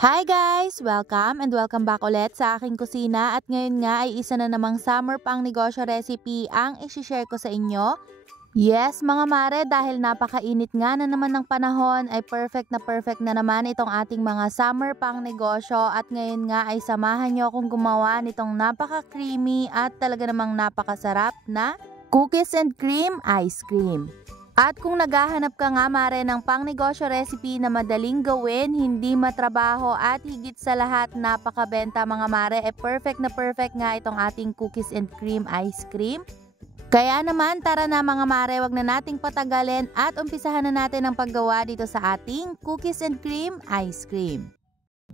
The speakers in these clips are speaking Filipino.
Hi guys! Welcome back ulit sa aking kusina at ngayon nga ay isa na namang summer pang negosyo recipe ang isi-share ko sa inyo. Yes mga mare, dahil napakainit nga na naman ng panahon ay perfect na naman itong ating mga summer pang negosyo at ngayon nga ay samahan nyo akong gumawa nitong napaka-creamy at talaga namang napakasarap na cookies and cream ice cream. At kung naghahanap ka nga mare ng pangnegosyo recipe na madaling gawin, hindi matrabaho at higit sa lahat napakabenta mga mare, perfect nga itong ating cookies and cream ice cream. Kaya naman tara na mga mare, wag na nating patagalin at umpisahan na natin ang paggawa dito sa ating cookies and cream ice cream.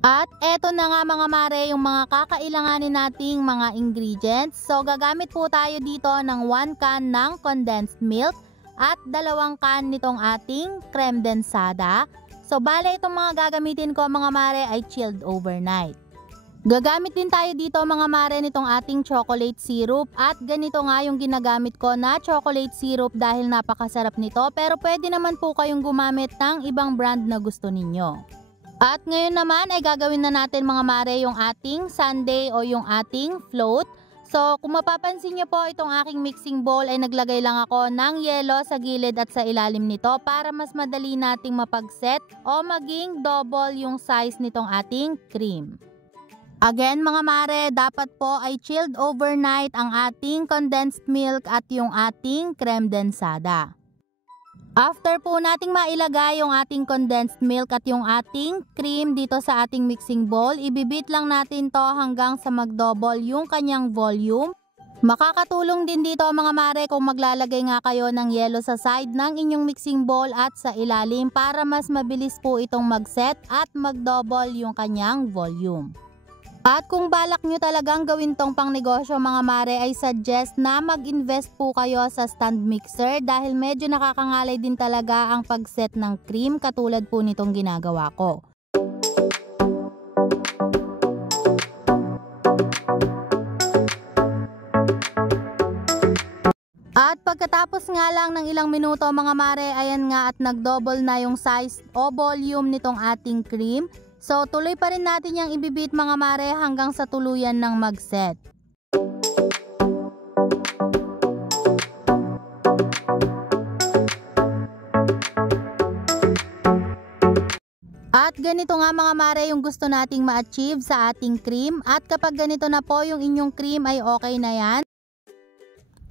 At eto na nga mga mare yung mga kakailanganin nating mga ingredients. So gagamit po tayo dito ng 1 can ng condensed milk at 2 can nitong ating creme densada. So bale itong mga gagamitin ko mga mare ay chilled overnight. Gagamit din tayo dito mga mare nitong ating chocolate syrup at ganito nga yung ginagamit ko na chocolate syrup dahil napakasarap nito, pero pwede naman po kayong gumamit ng ibang brand na gusto ninyo. At ngayon naman ay gagawin na natin mga mare yung ating sundae o yung ating float. So kung mapapansin nyo po, itong aking mixing bowl ay naglagay lang ako ng yelo sa gilid at sa ilalim nito para mas madali nating mapagset o maging double yung size nitong ating cream. Again mga mare, dapat po ay chilled overnight ang ating condensed milk at yung ating creme densada. After po nating mailagay yung ating condensed milk at yung ating cream dito sa ating mixing bowl, ibibit lang natin to hanggang sa mag-double yung kanyang volume. Makakatulong din dito mga mare kung maglalagay nga kayo ng yelo sa side ng inyong mixing bowl at sa ilalim para mas mabilis po itong mag-set at mag-double yung kanyang volume. At kung balak nyo talagang gawin tong pang negosyo mga mare, ay suggest na mag-invest po kayo sa stand mixer dahil medyo nakakangalay din talaga ang pag-set ng cream katulad po nitong ginagawa ko. At pagkatapos nga lang ng ilang minuto mga mare, ayan nga at nag-double na yung size o volume nitong ating cream. So tuloy pa rin natin yung ibibit mga mare hanggang sa tuluyan ng mag-set. At ganito nga mga mare yung gusto nating ma-achieve sa ating cream. At kapag ganito na po yung inyong cream ay okay na yan.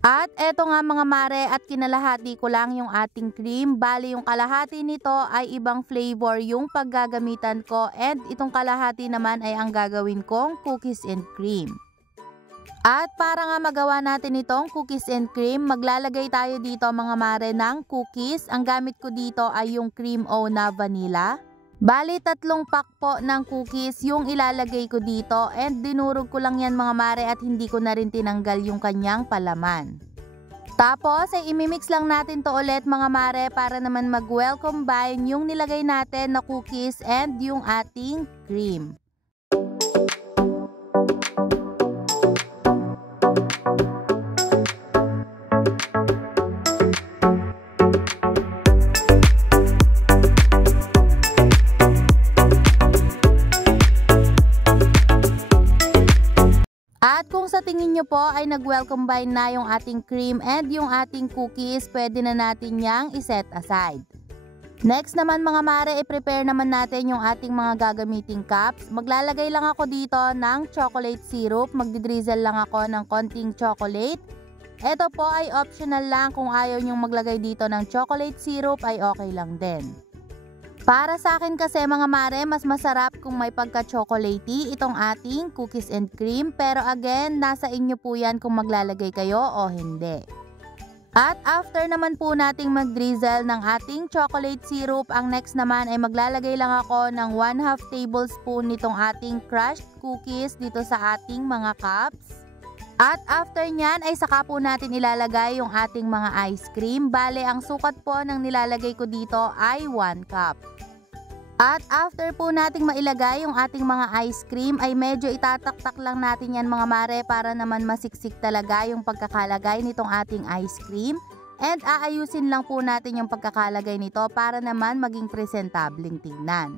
At eto nga mga mare, at kinalahati ko lang yung ating cream. Bali yung kalahati nito ay ibang flavor yung paggagamitan ko and itong kalahati naman ay ang gagawin kong cookies and cream. At para nga magawa natin itong cookies and cream, maglalagay tayo dito mga mare ng cookies. Ang gamit ko dito ay yung cream o na vanilla. Bali 3 pack po ng cookies yung ilalagay ko dito and dinurog ko lang yan mga mare at hindi ko na rin tinanggal yung kanyang palaman. Tapos ay imimix lang natin to ulit mga mare para naman mag-well combine yung nilagay natin na cookies and yung ating cream. At kung sa tingin nyo po ay nag-well combine na yung ating cream and yung ating cookies, pwede na natin yang iset aside. Next naman mga mare, i-prepare naman natin yung ating mga gagamiting cups. Maglalagay lang ako dito ng chocolate syrup. Magdidrizzle lang ako ng konting chocolate. Ito po ay optional lang, kung ayaw nyong maglagay dito ng chocolate syrup ay okay lang din. Para sa akin kasi mga mare, mas masarap kung may pagka-chocolatey itong ating cookies and cream. Pero again, nasa inyo po yan kung maglalagay kayo o hindi. At after naman po nating mag-drizzle ng ating chocolate syrup, ang next naman ay maglalagay lang ako ng 1/2 tablespoon nitong ating crushed cookies dito sa ating mga cups. At after nyan ay saka po natin ilalagay yung ating mga ice cream. Bale, ang sukat po ng nilalagay ko dito ay 1 cup. At after po nating mailagay yung ating mga ice cream ay medyo itataktak lang natin yan mga mare para naman masiksik talaga yung pagkakalagay nitong ating ice cream. And aayusin lang po natin yung pagkakalagay nito para naman maging presentableng tingnan.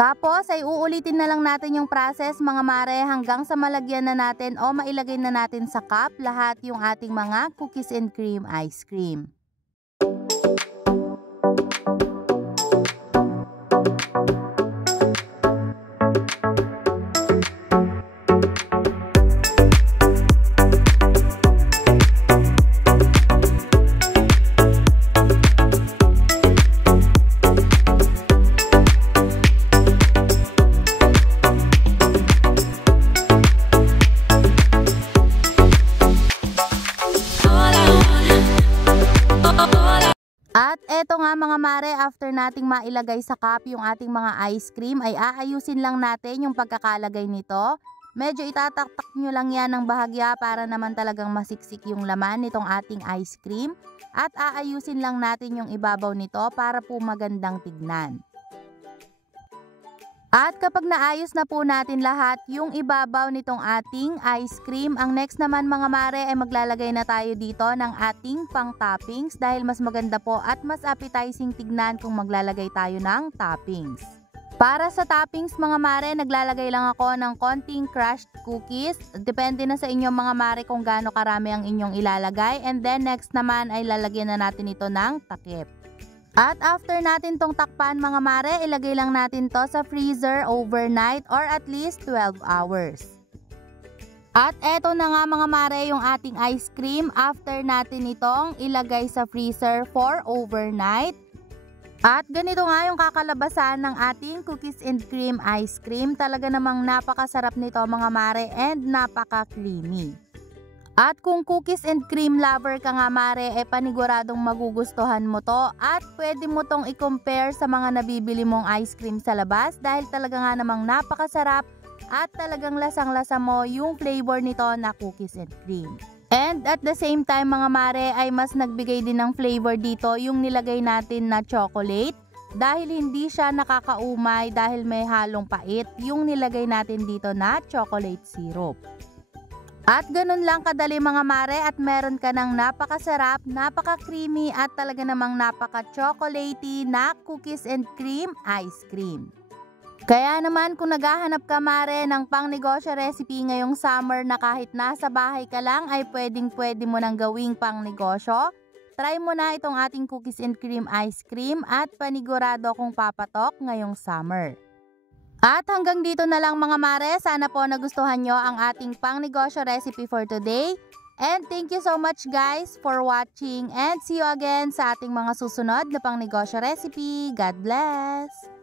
Tapos ay uulitin na lang natin yung process mga mare hanggang sa malagyan na natin o mailagay na natin sa cup lahat yung ating mga cookies and cream ice cream. At eto nga mga mare, after nating mailagay sa cup yung ating mga ice cream ay aayusin lang natin yung pagkakalagay nito. Medyo itataktak nyo lang yan ng bahagya para naman talagang masiksik yung laman nitong ating ice cream. At aayusin lang natin yung ibabaw nito para po magandang tignan. At kapag naayos na po natin lahat yung ibabaw nitong ating ice cream, ang next naman mga mare ay maglalagay na tayo dito ng ating pang toppings dahil mas maganda po at mas appetizing tignan kung maglalagay tayo ng toppings. Para sa toppings mga mare, naglalagay lang ako ng konting crushed cookies. Depende na sa inyo mga mare kung gaano karami ang inyong ilalagay. And then next naman ay lalagyan na natin ito ng takip. At after natin tong takpan mga mare, ilagay lang natin to sa freezer overnight or at least 12 hours. At eto na nga mga mare yung ating ice cream after natin itong ilagay sa freezer for overnight. At ganito nga yung kakalabasan ng ating cookies and cream ice cream. Talaga namang napakasarap nito mga mare and napaka-creamy. At kung cookies and cream lover ka nga mare, paniguradong magugustuhan mo to at pwede mo tong i-compare sa mga nabibili mong ice cream sa labas dahil talaga nga namang napakasarap at talagang lasang-lasa mo yung flavor nito na cookies and cream. And at the same time mga mare ay mas nagbigay din ng flavor dito yung nilagay natin na chocolate dahil hindi siya nakakaumay dahil may halong pait yung nilagay natin dito na chocolate syrup. At ganun lang kadali mga mare at meron ka ng napakasarap, napaka-creamy at talaga namang napaka-chocolatey na cookies and cream ice cream. Kaya naman kung naghahanap ka mare ng pangnegosyo recipe ngayong summer na kahit nasa bahay ka lang ay pwedeng-pwede mo nang gawing pangnegosyo, try mo na itong ating cookies and cream ice cream at panigurado kung papatok ngayong summer. At hanggang dito na lang mga mare, sana po nagustuhan nyo ang ating pangnegosyo recipe for today. And thank you so much guys for watching and see you again sa ating mga susunod na pangnegosyo recipe. God bless!